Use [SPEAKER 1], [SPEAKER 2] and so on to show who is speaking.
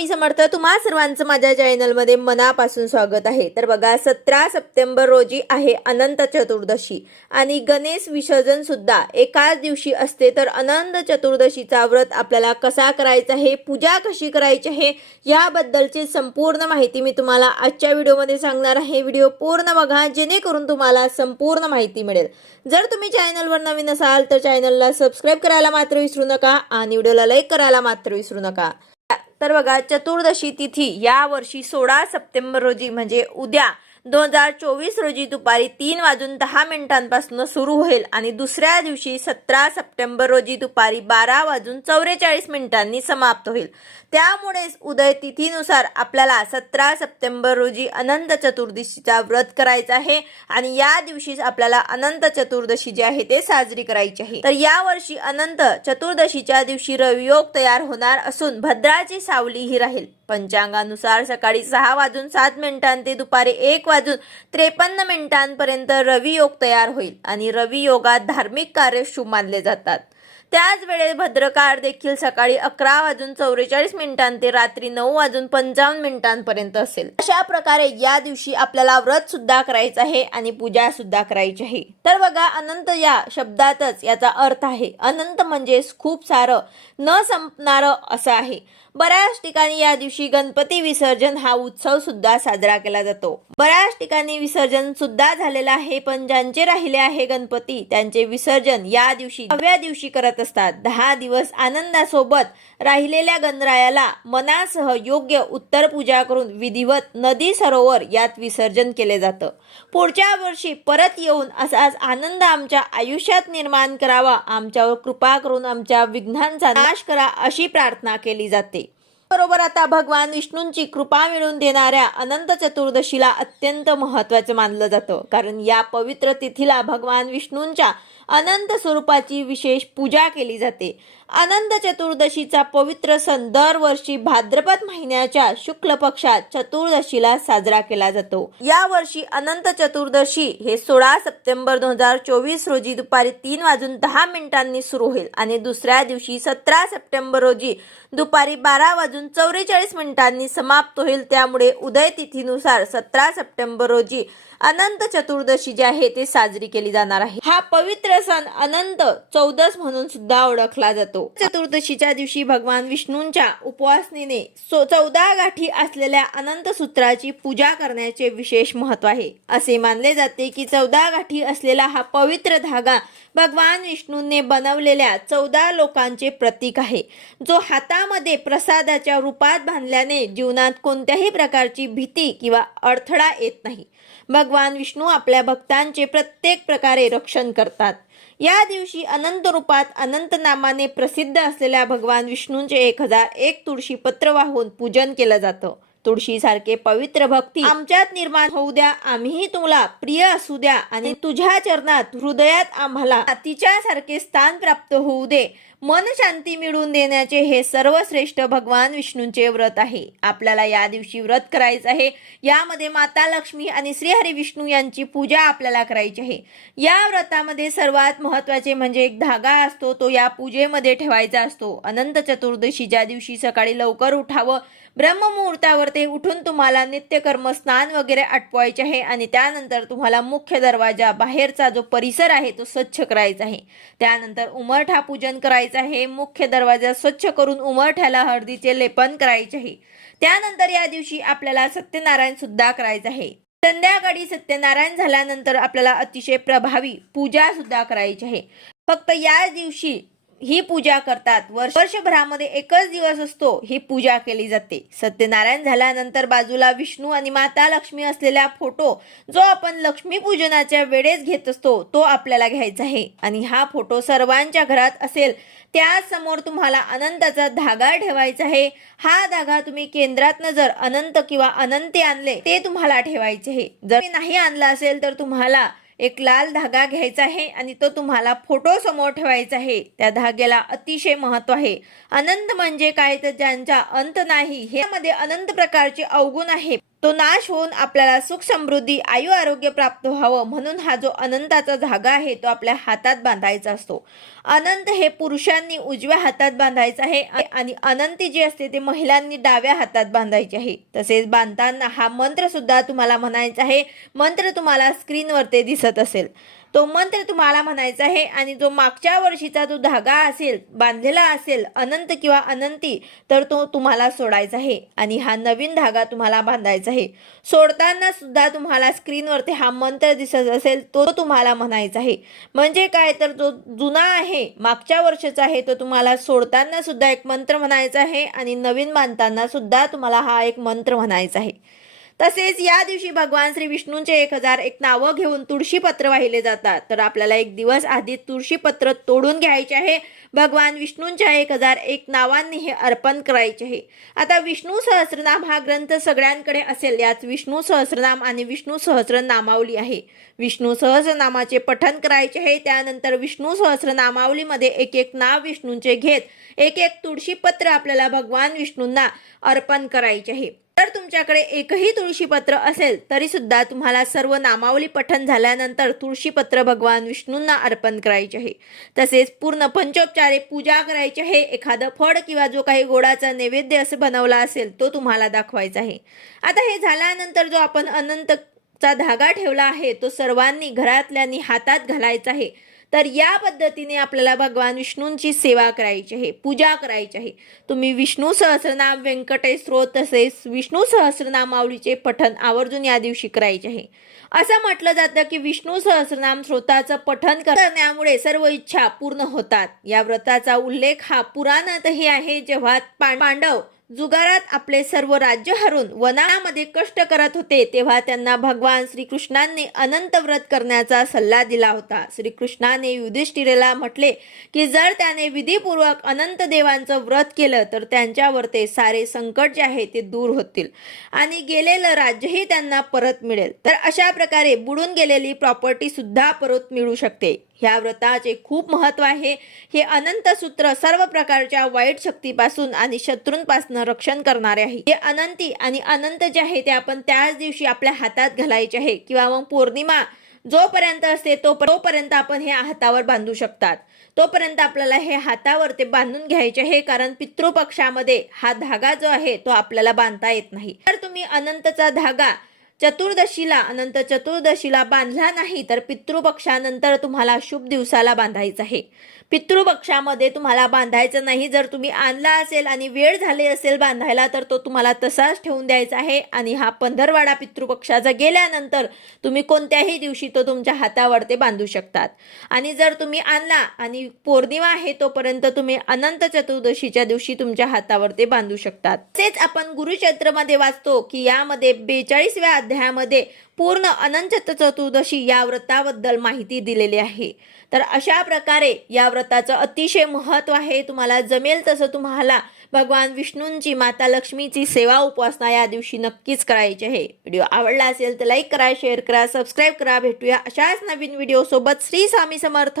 [SPEAKER 1] स्वामी समर्थ तुम्हा सर्वांचं माझ्या चॅनलमध्ये मनापासून स्वागत आहे. तर बघा सतरा सप्टेंबर रोजी आहे अनंत चतुर्दशी आणि गणेश विसर्जन सुद्धा एकाच दिवशी असते. तर अनंत चतुर्दशीचा व्रत आपल्याला कसा करायचा आहे पूजा कशी करायची आहे याबद्दलची संपूर्ण माहिती मी तुम्हाला आजच्या व्हिडिओमध्ये सांगणार आहे. व्हिडिओ पूर्ण बघा जेणेकरून तुम्हाला संपूर्ण माहिती मिळेल. जर तुम्ही चॅनलवर नवीन असाल तर चॅनलला सबस्क्राईब करायला मात्र विसरू नका आणि व्हिडिओला लाईक करायला मात्र विसरू नका. तर बघा चतुर्दशी तिथी या वर्षी सोळा सप्टेंबर रोजी म्हणजे उद्या दोन हजार चोवीस रोजी दुपारी तीन वाजून दहा मिनिटांपासून सुरू होईल आणि दुसऱ्या दिवशी सतरा सप्टेंबर रोजी दुपारी बारा वाजून चौवेचाळीस मिनिटांनी समाप्त होईल. त्यामुळेच उदय तिथीनुसार आपल्याला सतरा सप्टेंबर रोजी अनंत चतुर्दशीचा व्रत करायचा आहे आणि या दिवशीच आपल्याला अनंत चतुर्दशी जी आहे ते साजरी करायची आहे. तर या वर्षी अनंत चतुर्दशीच्या दिवशी रवियोग तयार होणार असून भद्राची सावली ही राहील. पंचांगानुसार सकाळी सहा वाजून सात मिनिटां ते दुपारी एक वाजून त्रेपन्न मिनिटांपर्यंत रवी योग तयार होईल आणि रवी योगात धार्मिक कार्य शुभ मानले जातात. त्याच वेळेस भद्रकार देखील सकाळी अकरा वाजून चौवेचाळीस मिनिटां ते रात्री नऊ वाजून पंचावन्न मिनिटांपर्यंत असेल. अशा प्रकारे या दिवशी आपल्याला व्रत सुद्धा करायचं आहे आणि पूजा सुद्धा करायची आहे. तर बघा अनंत या शब्दातच याचा अर्थ आहे. अनंत म्हणजेच खूप सारं न संपणारं असं आहे. बऱ्याच ठिकाणी या दिवशी गणपती विसर्जन हा उत्सव सुद्धा साजरा केला जातो. बऱ्याच ठिकाणी विसर्जन सुद्धा झालेलं आहे पण ज्यांचे राहिले आहे गणपती त्यांचे विसर्जन या दिवशी नव्या दिवशी करत असतात. दहा दिवस आनंदासोबत राहिलेल्या गणरायाला मनासह योग्य उत्तर पूजा करून विधिवत नदी सरोवर यात विसर्जन केले जातं. पुढच्या वर्षी परत येऊन असाच आनंद आमच्या आयुष्यात निर्माण करावा आमच्यावर कृपा करून आमच्या विघ्नांचा नाश करा अशी प्रार्थना केली जाते. बरोबर आता भगवान विष्णूंची कृपा मिळवून देणाऱ्या अनंत चतुर्दशीला अत्यंत महत्वाचं मानलं जातं. कारण या पवित्र तिथीला भगवान विष्णूंच्या अनंत स्वरूपाची विशेष पूजा केली जाते. अनंत चतुर्दशीचा पवित्र सण दरवर्षी भाद्रपद महिन्याच्या शुक्ल पक्षात चतुर्दशीला साजरा केला जातो. या वर्षी अनंत चतुर्दशी हे सोळा सप्टेंबर दोन हजार चोवीस रोजी दुपारी तीन वाजून दहा मिनिटांनी सुरू होईल आणि दुसऱ्या दिवशी सतरा सप्टेंबर रोजी दुपारी बारा वाजून चौवेचाळीस मिनिटांनी समाप्त होईल. त्यामुळे उदय तिथीनुसार सतरा सप्टेंबर रोजी अनंत चतुर्दशी जी आहे ते साजरी केली जाणार आहे. हा पवित्र सण अनंत चौदस म्हणून सुद्धा ओळखला जातो. चतुर्दशीच्या दिवशी भगवान विष्णूंच्या उपवासनेने चौदा गाठी असलेल्या अनंत सूत्राची पूजा करण्याचे विशेष महत्त्व आहे. असे मानले जाते की चौदा गाठी असलेला हा पवित्र धागा भगवान विष्णूंनी बनवलेल्या चौदा लोकांचे प्रतीक आहे. जो हातामध्ये प्रसादाच्या रूपात बांधल्याने जीवनात कोणत्याही प्रकारची भीती किंवा अडथळा येत नाही. भगवान विष्णू आपल्या भक्तांचे प्रत्येक प्रकारे रक्षण करतात. या दिवशी अनंत रूपात अनंत नामाने प्रसिद्ध असलेल्या भगवान विष्णूंचे एक हजार एक तुळशी पत्र वाहून पूजन केलं जातं. तुळशीसारखे पवित्र भक्ती आमच्यात निर्माण होऊ द्या आम्हीही तुला प्रिय असू द्या आणि तुझ्या चरणात हृदयात आम्हाला तिच्यासारखे स्थान प्राप्त होऊ दे. मन शांती मिळवून देण्याचे हे सर्वश्रेष्ठ भगवान विष्णूंचे व्रत आहे. आपल्याला या दिवशी व्रत करायचं आहे. यामध्ये माता लक्ष्मी आणि श्रीहरी विष्णू यांची पूजा आपल्याला करायची आहे. या व्रतामध्ये सर्वात महत्त्वाचे म्हणजे एक धागा असतो तो या पूजेमध्ये ठेवायचा असतो. अनंत चतुर्दशी ज्या दिवशी सकाळी लवकर उठावं ब्रह्ममुहूर्तावर ते उठून तुम्हाला नित्यकर्म स्नान वगैरे आटवायचे आहे आणि त्यानंतर तुम्हाला मुख्य दरवाजा बाहेरचा जो परिसर आहे तो स्वच्छ करायचा आहे. त्यानंतर उमरठा पूजन करायचं करायचं आहे. मुख्य दरवाजा स्वच्छ करून उमरठ्याला हळदीचे लेपन करायचे आहे. त्यानंतर या दिवशी आपल्याला सत्यनारायण सुद्धा करायचं आहे. संध्याकाळी सत्यनारायण झाल्यानंतर आपल्याला अतिशय प्रभावी पूजा सुद्धा करायची आहे. फक्त या दिवशी ही पूजा करतात. वर्ष वर्षभरामध्ये एकच दिवस असतो ही पूजा केली जाते. सत्यनारायण झाल्यानंतर बाजूला विष्णू आणि माता लक्ष्मी असलेला फोटो जो आपण लक्ष्मी पूजनाच्या वेळेस घेत असतो तो आपल्याला घ्यायचा आहे. आणि हा फोटो सर्वांच्या घरात असेल त्या समोर तुम्हाला अनंताचा धागा ठेवायचा आहे. हा धागा तुम्ही केंद्रातनं जर अनंत किंवा अनंती आणले ते तुम्हाला ठेवायचे आहे. जर नाही आणला असेल तर तुम्हाला एक लाल धागा घ्यायचा आहे आणि तो तुम्हाला फोटो समोर ठेवायचा आहे. त्या धाग्याला अतिशय महत्त्व आहे. अनंत म्हणजे काय? तर ज्यांचा अंत नाही हे मध्ये अनंत प्रकारचे अवगुण आहे. तो नाश होऊन आपल्याला सुख समृद्धी आयु आरोग्य प्राप्त व्हावं म्हणून हा जो अनंताचा धागा आहे तो आपल्या हातात बांधायचा असतो. अनंत हे पुरुषांनी उजव्या हातात बांधायचं आहे आणि अनंती जी असते ते महिलांनी डाव्या हातात बांधायचे आहे. तसेच बांधताना हा मंत्र सुद्धा तुम्हाला म्हणायचा आहे. मंत्र तुम्हाला स्क्रीनवर ते दिसत असेल. तो मंत्र तुम्हाला म्हणायचा आहे आणि जो मागच्या वर्षीचा जो धागा असेल बांधलेला असेल अनंत किंवा अनंती तर तो तुम्हाला सोडायचा आहे. आणि हा नवीन धागा तुम्हाला बांधायचा आहे. सोडताना सुद्धा तुम्हाला स्क्रीनवरती हा मंत्र दिसत असेल तो तुम्हाला म्हणायचा आहे. म्हणजे काय? तर जो जुना आहे मागच्या वर्षाचा आहे तो तुम्हाला सोडताना सुद्धा एक मंत्र म्हणायचा आहे आणि नवीन बांधताना सुद्धा तुम्हाला हा एक मंत्र म्हणायचा आहे. तसेच या दिवशी भगवान श्री विष्णूंचे एक हजार एक नावं घेऊन तुळशीपत्र वाहिले जातात. तर आपल्याला एक दिवस आधी तुळशीपत्र तोडून घ्यायचे आहे. भगवान विष्णूंच्या एक हजार एक नावांनी हे अर्पण करायचे आहे. आता विष्णू सहस्रनाम हा ग्रंथ सगळ्यांकडे असेल. यात विष्णू सहस्रनाम आणि विष्णू सहस्र नामावली आहे. विष्णू सहस्रनामाचे पठन करायचे आहे. त्यानंतर विष्णू सहस्रनामावलीमध्ये एक एक नाव विष्णूंचे घेत एक एक तुळशीपत्र आपल्याला भगवान विष्णूंना अर्पण करायचे आहे. जर तुमच्याकडे एकही तुळशीपत्र असेल तरी सुद्धा तुम्हाला सर्व नामावली पठन झाल्यानंतर तुळशीपत्र भगवान विष्णूंना अर्पण करायचे आहे. तसेच पूर्ण पंचोपचारे पूजा करायची आहे. एखादं फळ किंवा जो काही गोडाचा नैवेद्य असं बनवला असेल तो तुम्हाला दाखवायचा आहे. आता हे झाल्यानंतर जो आपण अनंतचा धागा ठेवला आहे तो सर्वांनी घरातल्यांनी हातात घालायचा आहे. तर या पद्धतीने आपल्याला भगवान विष्णूंची सेवा करायची आहे पूजा करायची आहे. तुम्ही विष्णू सहस्रनाम व्यंकटेश स्रोत तसेच विष्णू सहस्रनामावलीचे पठन आवर्जून या दिवशी करायचे आहे. असं म्हटलं जातं की विष्णू सहस्रनाम स्रोताचं पठन करण्यामुळे सर्व इच्छा पूर्ण होतात. या व्रताचा उल्लेख हा पुराणातही आहे जेव्हा पांडव जुगारात आपले सर्व राज्य हरून वनामध्ये कष्ट करत होते तेव्हा त्यांना भगवान श्रीकृष्णांनी अनंत व्रत करण्याचा सल्ला दिला होता. श्रीकृष्णाने युधिष्ठिरेला म्हटले की जर त्याने विधीपूर्वक अनंत देवांचं व्रत केलं तर त्यांच्यावर ते सारे संकट जे आहे ते दूर होतील आणि गेलेलं राज्यही त्यांना परत मिळेल. तर अशा प्रकारे बुडून गेलेली प्रॉपर्टी सुद्धा परत मिळू शकते. ह्या व्रताचे खूप महत्त्व आहे. हे अनंत सूत्र सर्व प्रकारच्या वाईट शक्तीपासून आणि शत्रूंपासून रक्षण करणारे आहे. हे अनंती आणि अनंत जे आहे ते आपण त्याच दिवशी आपल्या हातात घालायचे आहे किंवा मग पौर्णिमा जोपर्यंत असते तो तोपर्यंत आपण हे हातावर बांधू शकतात. तोपर्यंत आपल्याला हे हातावर ते बांधून घ्यायचे आहे कारण पितृपक्षामध्ये हा धागा जो आहे तो आपल्याला बांधता येत नाही. तर तुम्ही अनंतचा धागा चतुर्दशीला अनंत चतुर्दशीला बांधला नाही तर पितृपक्षानंतर तुम्हाला शुभ दिवसाला बांधायचं आहे. पितृपक्षामध्ये तुम्हाला बांधायचं नाही जर तुम्ही आणला असेल आणि वेळ झाले असेल बांधायला तर तो तुम्हाला तसाच ठेवून द्यायचा आहे. आणि हा पंधरवाडा पितृपक्षाचा गेल्यानंतर तुम्ही कोणत्याही दिवशी तो तुमच्या हातावर ते बांधू शकतात. आणि जर तुम्ही आणला आणि पौर्णिमा आहे तोपर्यंत तुम्ही अनंत चतुर्दशीच्या दिवशी तुमच्या हातावर ते बांधू शकतात. तसेच आपण गुरुचैत्रमध्ये वाचतो की यामध्ये बेचाळीसव्या अध्यायामध्ये पूर्ण अनंत चतुर्दशी या व्रताबद्दल माहिती दिलेली आहे. तर अशा प्रकारे या व्रताचं अतिशय महत्त्व आहे. तुम्हाला जमेल तसं तुम्हाला भगवान विष्णूंची माता लक्ष्मीची सेवा उपासना या दिवशी नक्कीच करायची आहे. व्हिडिओ आवडला असेल तर लाईक करा शेअर करा सबस्क्राईब करा. भेटूया अशाच नवीन व्हिडिओ सोबत. श्री स्वामी समर्थ.